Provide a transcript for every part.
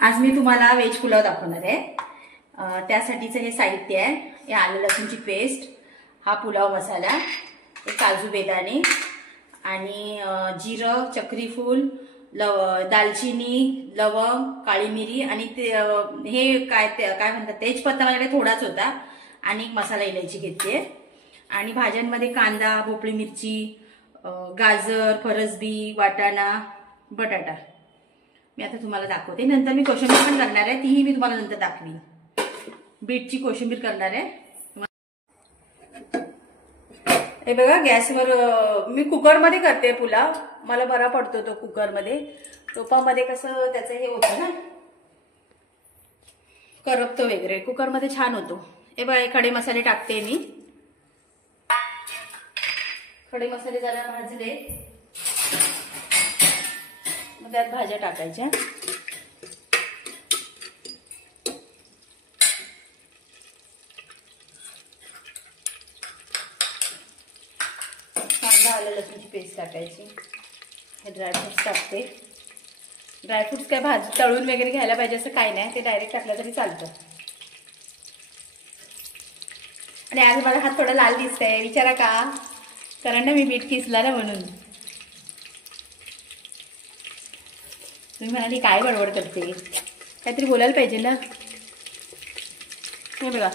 आज मी तुम्हाला व्हेज पुलाव दाखवणार आहे। त्यासाठीचं हे साहित्य आहे, हे आलं लसूणची पेस्ट, हा पुलाव मसाला, हे काजू बेदाणे आणि जिरं, चक्रीफूल, दालचिनी, लवंग, काळी मिरी आणि हे काय म्हणतात तेजपत्ता माझ्याकडे थोडाच होता आणि मसाला इलायची घेतली आणि भाज्यांमध्ये कांदा, भोपळी मिरची, गाजर, फरसबी, वाटाणा, बटाटा मी आता तुम्हाला दाखवते। नंतर मी कोशिंबीर पण करणार आहे, तीही मी तुम्हाला नंतर दाखवीन। बीटची कोशिंबीर करणार आहे। हे बघा, गॅसवर मी कुकरमध्ये करते पुलाव, मला बरा पडतो तो कुकरमध्ये। टोपामध्ये कसं त्याचं हे होतं ना, करपतो वगैरे, कुकरमध्ये छान होतो। हे बघा, खडे मसाले टाकते मी। खडे मसाले जरा भाजले मग त्यात भाज्या टाकायच्या। कांदा, आलं लसूणची पेस्ट टाकायची। हे ड्रायफ्रुट्स टाकते। ड्रायफ्रुट्स काय भाजी तळून वगैरे घ्यायला पाहिजे असं काही नाही, ते डायरेक्ट टाकलं तरी चालतं। आणि आज माझा हात थोडा लाल दिसतंय, विचारा का? कारण ना मी बीट किसला ना म्हणून। तुम्ही म्हणाली काय बडबड करते, काहीतरी बोलायला पाहिजे ना। हे बघा,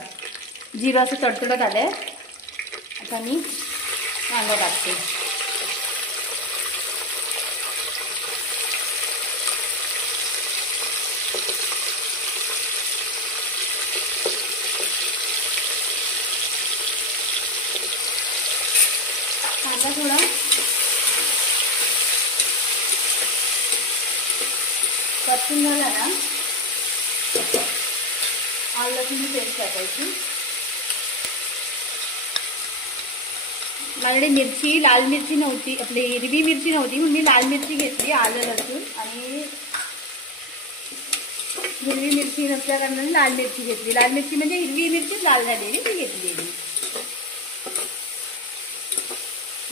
जिरं असं तडतडत आलंय, आता मी कांदा टाकते। कांदा थोडा परतून झाला ना, आलं लसूणची पेस्ट टाकायची। माझ्याकडे मिरची, लाल मिरची नव्हती, आपली हिरवी मिरची नव्हती म्हणून मी लाल मिरची घेतली, आलं लसूण आणि हिरवी मिरची नसल्या कारणाने लाल मिरची घेतली। लाल मिरची म्हणजे हिरवी मिरची लाल झालेली ती घेतलेली।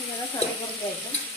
जरा सारं करून द्यायचं।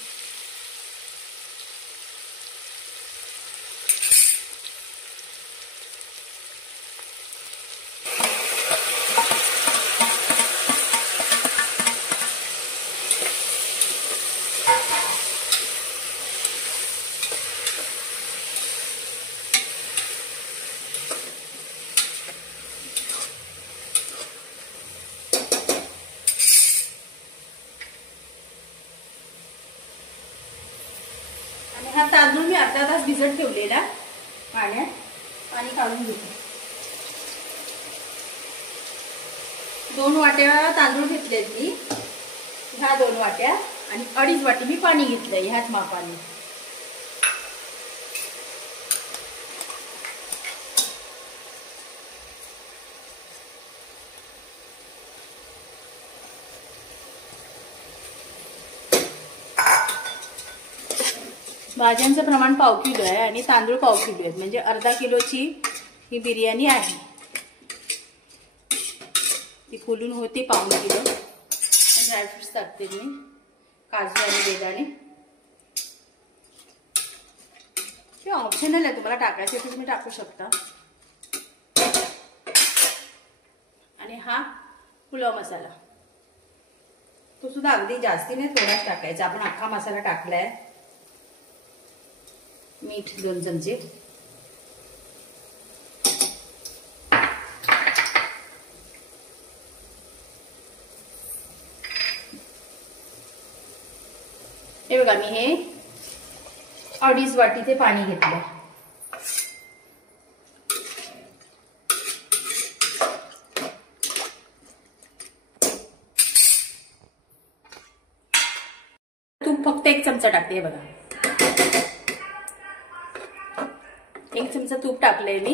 हा तांदूळ मी अर्धा तास भिजत ठेवलेला पाण्यात, पाणी काढून घेते। 2 वाट्या तांदूळ घेतलेत मी, ह्या 2 वाट्या आणि 2.5 वाटी मी पाणी घेतलंय ह्याच मापाने। भाज्यांचं प्रमाण पाव किलो आहे आणि तांदूळ पाव किलो आहेत, म्हणजे अर्धा किलोची ही बिर्याणी आहे। ती फुलून होती पाऊण किलो। ड्रायफ्रुट्स टाकते मी, काजू आणि बेदाणे, ते ऑप्शनल आहे, तुम्हाला टाकायचे तर तुम्ही टाकू शकता। आणि हा पुलाव मसाला, तो सुद्धा अगदी जास्ती नाही, थोडाच टाकायचा, आपण अख्खा मसाला टाकलाय। मीठ 2 चमचे, हे बघा मी हे 2.5 वाटी ते पाणी घेतलं। तूप फक्त 1 चमचा टाकते, बघा 1 चमचा तूप टाकलंय मी।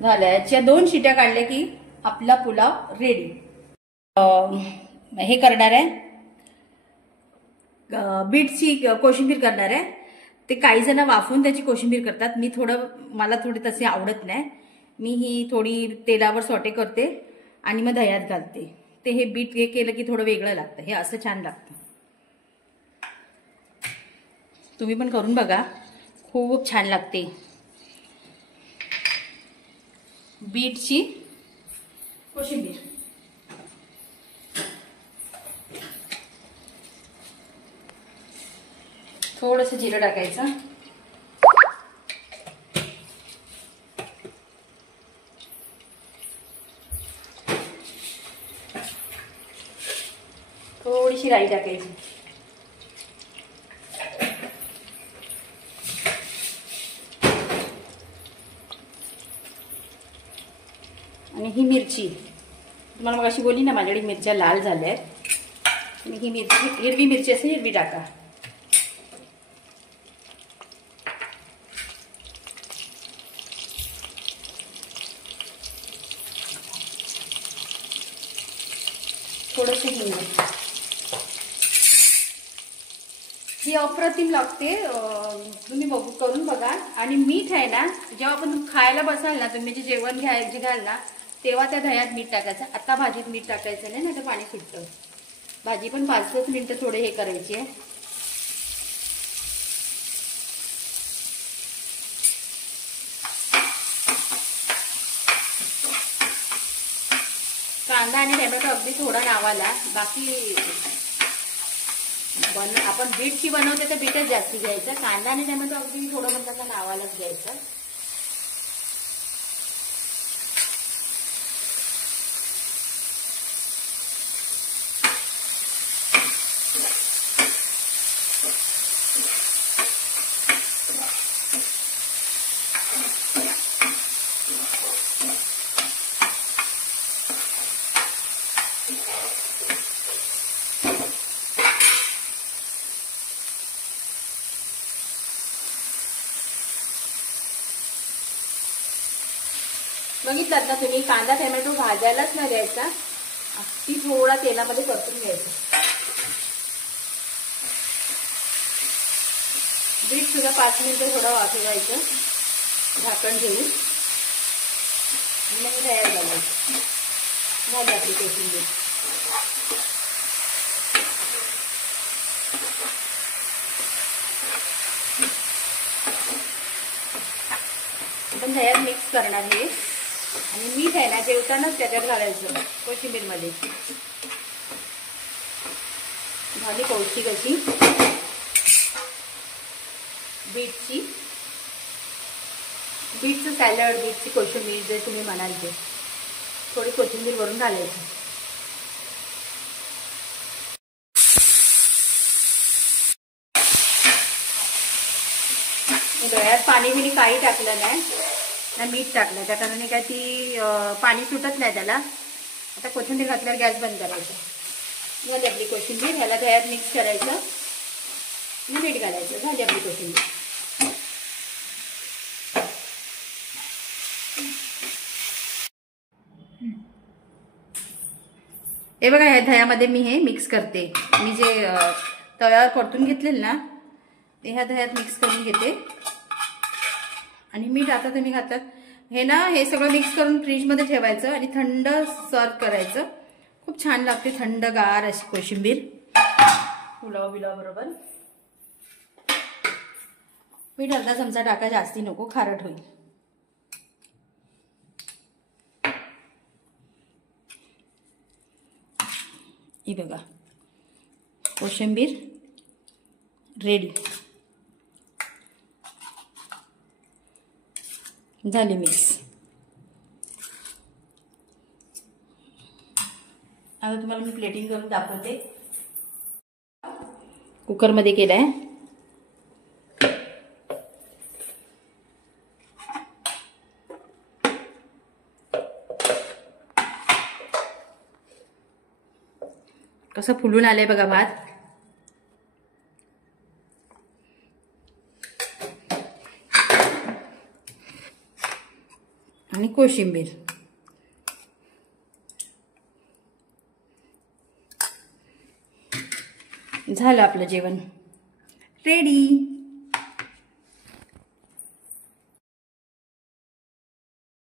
झाल्या, याच्या 2 शिट्या काढल्या की आपला पुलाव रेडी। हे करणार आहे, बीटची कोशिंबीर करणार आहे। ते काही जण वाफवून त्याची कोशिंबीर करतात, मला थोडी तशी आवडत नाही। मी ही थोडी तेलावर सॉटे करते आणि मग दह्यात घालते। ते हे बीट हे केलं की थोडं वेगळं लागतं, हे असं छान लागतं. तुम्ही पण करून बघा, खूप छान लागते. बीटची कोशिंबीर. थोडंसं जिरं टाकायचं. थोडीशी राई टाकायची. आणि ही मिरची, तुम्हाला मग अशी बोलली ना माझ्याकडे मिरच्या लाल झाल्या आहेत, आणि ही मिरची हिरवी मिरची असेल हिरवी टाका. थोडंसं हिंग. ही अप्रतिम लागते, तुम्ही करून बघा. आणि मीठ आहे ना, जेव्हा आपण खायला बसाल ना, तुम्ही जे जेवण घ्याल ना, तेव्हा त्या दह्यात मीठ टाकायचं. आता भाजीत मीठ टाकायचं नाही, नाही तर पाणी सुटतं. भाजी पण 5-5 मिनिटं थोडे हे करायची आहे. कांदा आणि टोमॅटो अगदी थोडा नावाला, बाकी आपण बीटची बनवते तर बीटच जास्ती घ्यायचं. कांदा आणि टोमॅटो अगदी थोडं पण त्याचा नावालाच घ्यायचं. बघितलात ना तुम्ही, कांदा टोमॅटो भाजायलाच नाही द्यायचा, ती थोडा तेलामध्ये परतून घ्यायचं. बीट सुद्धा 5 मिनिटं थोडं वाफवायचं झाकण ठेवून, मग तयार करायचं. झाली आपली कोशिंबीर. आपण तयार मिक्स करणार हे. आणि मीठ आहे ना जेवतानाच त्याच्यात घालायचं कोशिंबीरमध्ये. झाली पौष्टिक अशी बीटचं सॅलड, बीटची कोशिंबीर जे तुम्ही म्हणाल ते. थोडी कोशिंबीर वरून घालायची. दह्यात पाणी बिणी काही टाकलं नाही, मीठ टाकलं, त्या कारणाने काय ती पाणी सुटत नाही त्याला. आता कोथिंबीर घातल्यावर गॅस बंद करायचा. झाली आपली कोशिंबीर. ह्याला दह्यात मिक्स करायचं आणि मीठ घालायचं. झाली आपली कोशिंबीर. हे बघा, ह्या दह्यामध्ये मी हे मिक्स करते. मी जे तव्यावर परतून घेतलेलं ना, ते ह्या दह्यात मिक्स करून घेते. आणि मीठ आता तुम्ही घालतात हे ना, हे सगळं मिक्स करून फ्रीजमध्ये ठेवायचं आणि थंड सर्व करायचं. खूप छान लागते थंडगार अशी कोशिंबीर पुलाव बिलाव बरोबर. मीठ अर्धा चमचा टाका, जास्ती नको, खारट होईल. ही बघा कोशिंबीर रेडी झाली मिक्स. आता तुम्हाला मी प्लेटिंग करून दाखवते. कुकरमध्ये केलाय. कसं फुलून आलंय बघा भात. आणि कोशिंबीर. झालं आपलं जेवण रेडी.